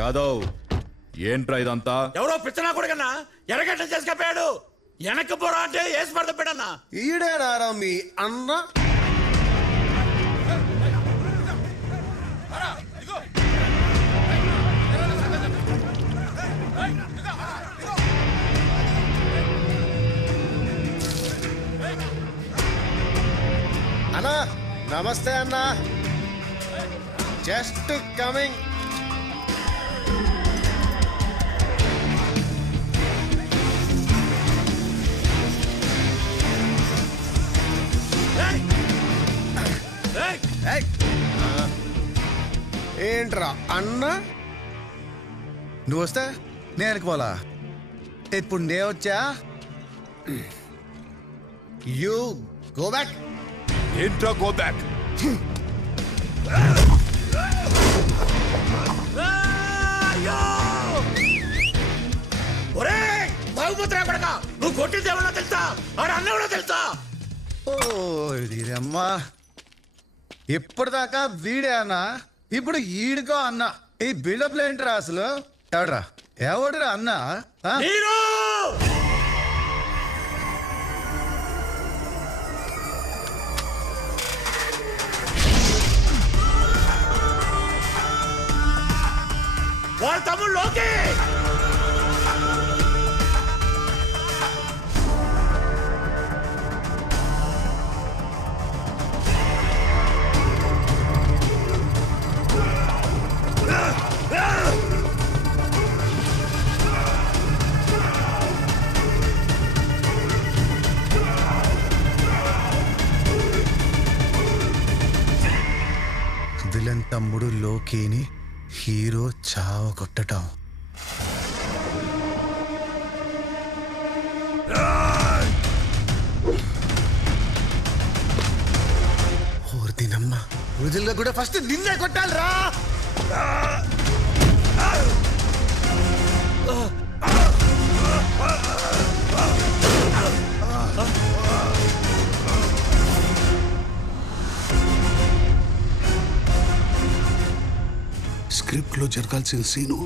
యాదవ్ ఏంట్రా ఇదంతా? ఎవరో పిచ్చనా కొడుకన్నా ఎరగట్ట చేసుకపోయాడు. వెనక్కి పోరా అంటే వేసి పడతాడన్నా. ఈడేనారా మీ అన్న? అన్నా నమస్తే అన్నా, జస్ట్ కమింగ్. ఏంట్రా అన్న, నువ్వు వస్తే నేను పోలా. ఇప్పుడు నేను వచ్చా, యూ గో బ్యాక్. ఏంట్రా గో బ్యాక్? బాగుపోతున్నా కొడక, నువ్వు కొట్టింది ఎవరో తెలుసా? ఆడ అన్న ఎవరో తెలుసా? ఓ ఇదమ్మా, ఇప్పటిదాకా వీడే అన్నా, ఇప్పుడు ఈడుకో అన్న. ఈ బిల్డప్లు ఏంటిరా అసలు? ఎవడరా ఎవడురా అన్న? వాళ్ళ తమ్ముడు లోకి. విలన్ తమ్ముడు లోకిని హీరో చావ కొట్టటం. ఓర్దినమ్మ, వృధుల్లో కూడా ఫస్ట్ నిన్నే కొట్టాలరా. స్క్రిప్ట్ లో జరగాల్సిన సీను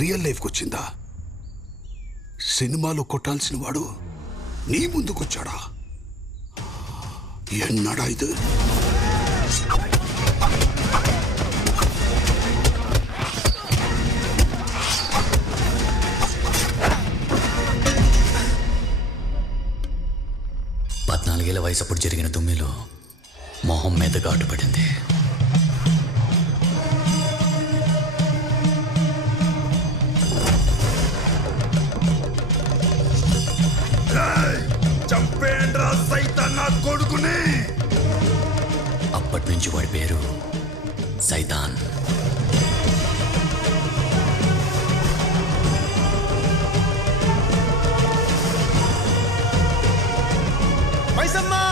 రియల్ లైఫ్కి వచ్చిందా? సినిమాలో కొట్టాల్సిన వాడు నీ ముందుకొచ్చాడా? ఎన్నడా ఇది? పద్నాలుగేళ్ల వయసప్పుడు జరిగిన తుమ్మిలో మొహం మీద ఘాటు పడింది. అప్పటి నుంచి వాడి పేరు సైతాన్. మైసమ్మా,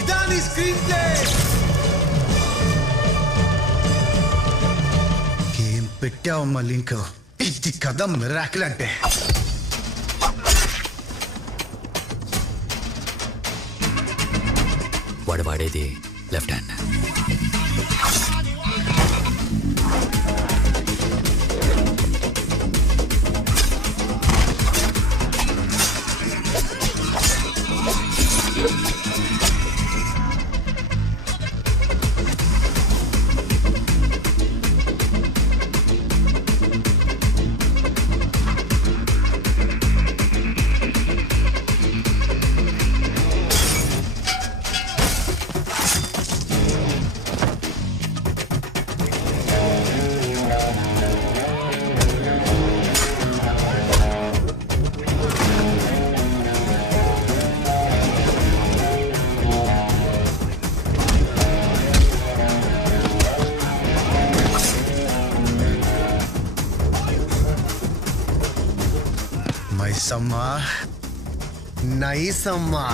ఇదా నీ స్క్రీన్ ప్లే? ఏం పెట్టావమ్మా లింక్? ఇది కథ మిరాకిల్ అంటే. వాడు వాడేది లెఫ్ట్ హ్యాండ్. మైసమ్మా, నైసమ్మా.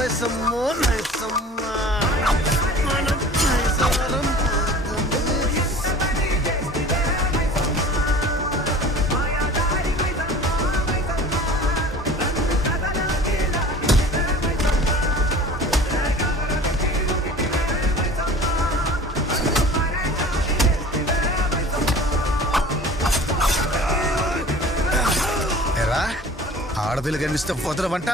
మైసమ్మా, నైసమ్మా. ఆడపిల్ల కనిపిస్తే వదలవంట.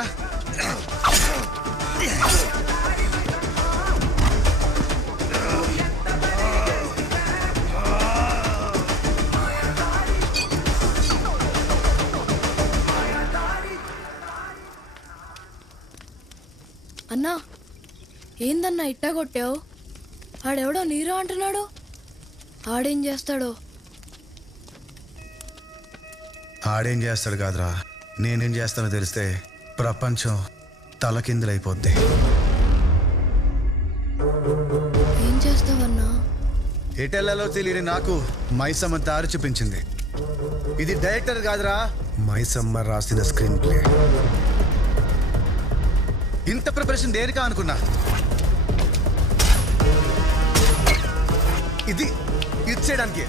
అన్నా ఏందన్నా ఇట్టా కొట్టావు? ఆడెవడో నీరు అంటున్నాడు. ఆడేం చేస్తాడో? ఆడేం చేస్తాడు కాదురా, నేనేం చేస్తానో తెలిస్తే ప్రపంచం తలకిందులైపోద్ది. ఏం చేస్తావన్నా? ఎటెల్లలో తెలియని నాకు మైసమ్మ దారి చూపించింది. ఇది డైరెక్టర్ కాదురా, మైసమ్మ రాసిన స్క్రీన్ ప్లే. ఇంత ప్రిపరేషన్ దేనికా అనుకున్నా. ఇది ఇచ్చేయడానికి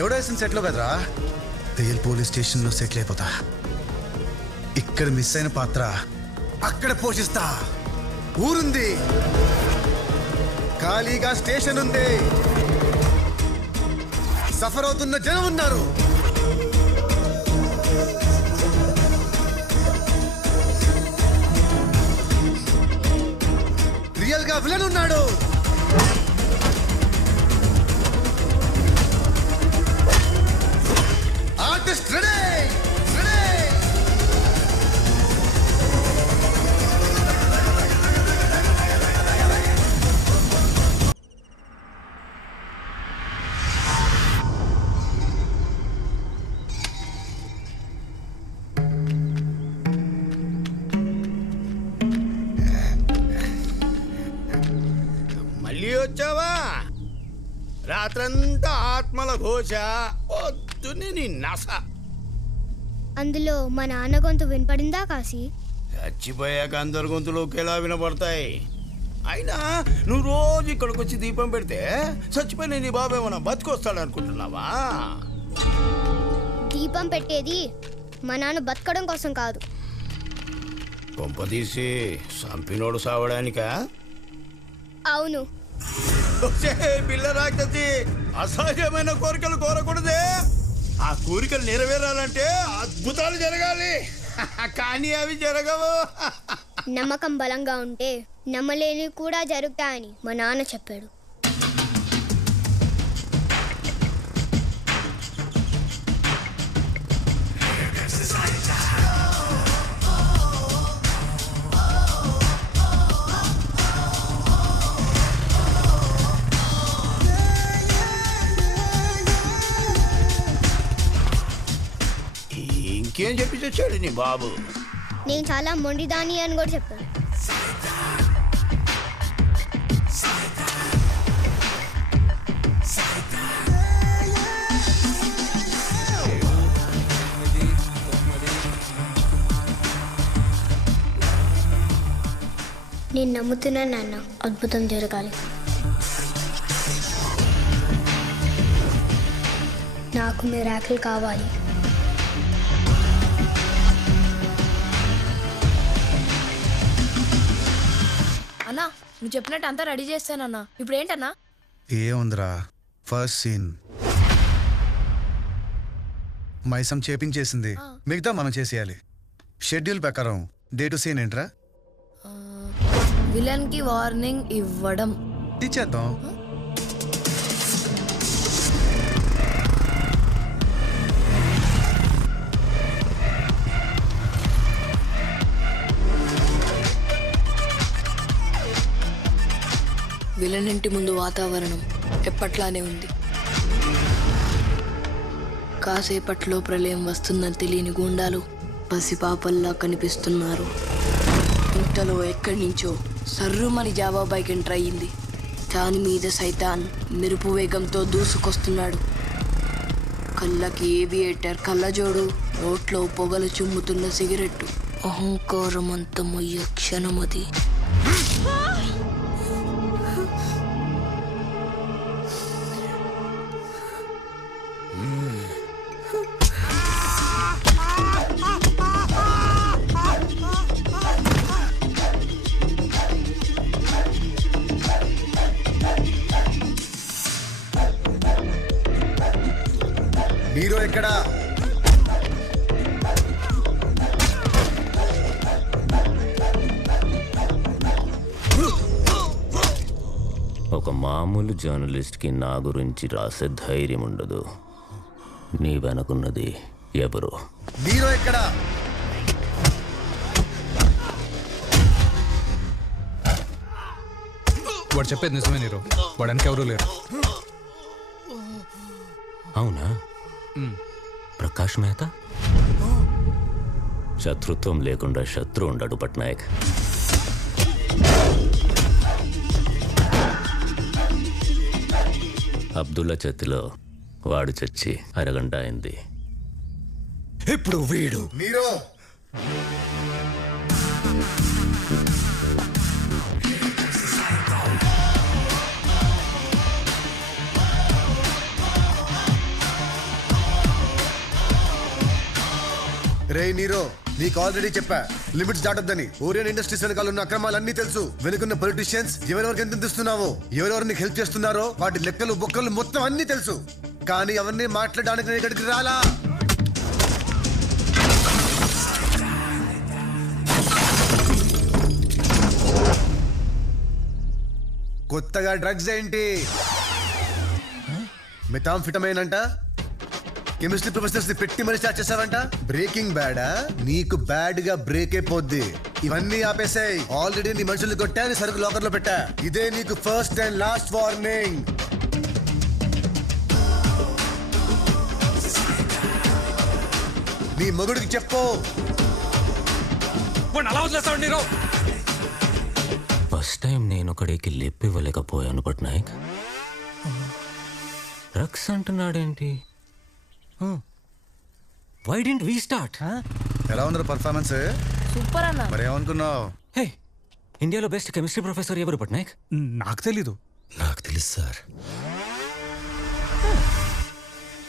ఎవడో వేసిన సెట్లో కదరా, రియల్ పోలీస్ స్టేషన్లో సెటిల్ అయిపోతా. ఇక్కడ మిస్ అయిన పాత్ర అక్కడ పోషిస్తా. ఊరుంది, ఖాళీగా స్టేషన్ ఉంది, సఫర్ అవుతున్న జనం ఉన్నారు. రియల్ గా విలన్ ఉన్నాడు. Artist ready. మళ్ళీ వచ్చావా? రాత్రంతా ఆత్మల ఘోష, పొద్దున్నే నీ నస. అందులో మా నాన్న గొంతు వినపడిందా కాశీ? చచ్చిపోయాక అందరి గొంతులు ఒకేలా వినపడతాయి. అయినా నువ్వు రోజు ఇక్కడికి వచ్చి దీపం పెడితే చచ్చిపోయిన నీ బాబు ఏమన్నా బతికొస్తాడు అనుకుంటున్నావా? దీపం పెట్టేది మా నాన్న బతకడం కోసం కాదు. కొంపదీసి సంపినోడు సావడానికా? అవును. పిల్ల రాక్షసి, అసహజమైన కోరికలు కోరకూడదే. ఆ కోరికలు నెరవేరాలంటే అద్భుతాలు జరగాలి, కానీ అవి జరగవు. నమ్మకం బలంగా ఉంటే నమ్మలేని కూడా జరుగుతాయని మా నాన్న చెప్పాడు. ఇంకేం చెప్పి వచ్చాడు నీ బాబు? నేను చాలా మొండిదాని అని కూడా చెప్పాను. నేను నమ్ముతున్నాను నాన్న, అద్భుతం జరగాలి. నాకు మిరాకిల్ కావాలి. అన్నా నువ్వు చెప్పినట్టు అంతా రెడీ చేస్తానన్నా. ఇప్పుడు ఏంటన్నా? ఏముందిరా, ఫస్ట్ సీన్ మైసం చేపించేసింది, మిగతా మనం చేసేయాలి. షెడ్యూల్ ప్రకారం డే టు సీన్ ఏంట్రా? విలన్ కి వార్నింగ్ ఇవ్వడం. ఇచ్చేద్దాం. విలన్ ఇంటి ముందు వాతావరణం ఎప్పట్లానే ఉంది. కాసేపట్లో ప్రళయం వస్తుందని తెలియని గూండాలు పసిపాపల్లా కనిపిస్తున్నారు. ఇంతలో ఎక్కడి నుంచో సర్రుమని జావా బైక్ ఎంటర్ అయ్యింది. దాని మీద సైతాన్ మెరుపు వేగంతో దూసుకొస్తున్నాడు. కళ్ళకి ఏవియేటర్ కళ్ళజోడు, నోట్లో పొగలు చుమ్ముతున్న సిగరెట్టు. అహంకారం అంత మొయ్య క్షణమది. హీరో ఎక్కడా? మామూలు జర్నలిస్ట్కి నా గురించి రాసే ధైర్యం ఉండదు. నీ వెనకున్నది ఎవరు? నీరో ఎక్కడ? వాడు చెప్పేది నిజమే నీరు. వాడానికి ఎవరూ లేరు. అవునా? ప్రకాష్ మెహతా? శత్రుత్వం లేకుండా శత్రు ఉండడు పట్నాయక్. అబ్దుల్లా చేతిలో వాడు చచ్చి అరగంట అయింది. ఇప్పుడు వీడు నీరో. రే నీరో, నీకు ఆల్రెడీ చెప్పా లిమిట్స్ దాటొద్దని. ఓరియన్ ఇండస్ట్రీస్ వెనకాల ఉన్న అక్రమాలన్నీ తెలుసు. వెనుకున్న పొలిటీషియన్స్ ఎవరెవరికి ఎంత ఇస్తున్నావో, ఎవరెవరు నీకు హెల్ప్ చేస్తున్నారో వాటి లెక్కలు బొక్కలు మొత్తం అన్నీ తెలుసు. కానీ అవన్నీ మాట్లాడడానికి నేను ఇక్కడికి రాలా. కొత్తగా డ్రగ్స్ ఏంటి? మెథాంఫిటమైన్ అంట. కెమిస్ట్రీ ప్రొఫెసర్స్ పెట్టి మరి స్టార్ట్ చేసావంట. బ్రేకింగ్ బ్యాడా? నీకు బ్యాడ్ గా బ్రేక్ అయిపోద్ది. ఇవన్నీ ఆపేసాయి. ఆల్రెడీ నీ మనుషులు కొట్టా, నీ సరుకు లాకర్ లో పెట్టా. ఇదే నీకు ఫస్ట్ అండ్ లాస్ట్ వార్నింగ్. నీ మొగుడికి చెప్పు. ఫస్ట్ టైం నేను ఒకడికి లిప్ ఇవ్వలేకపోయాను పట్నాయక్. డ్రగ్స్ అంటున్నాడేంటి? Why didn't we start? ఎలా ఉందరా పర్ఫార్మెన్స్? సూపర్ అన్న. మరి ఏమనుకున్నావు? హే, ఇండియాలో బెస్ట్ కెమిస్ట్రీ ప్రొఫెసర్ ఎవరు పట్నాయక్? నాకు తెలీదు. నాకు తెలుసు సార్.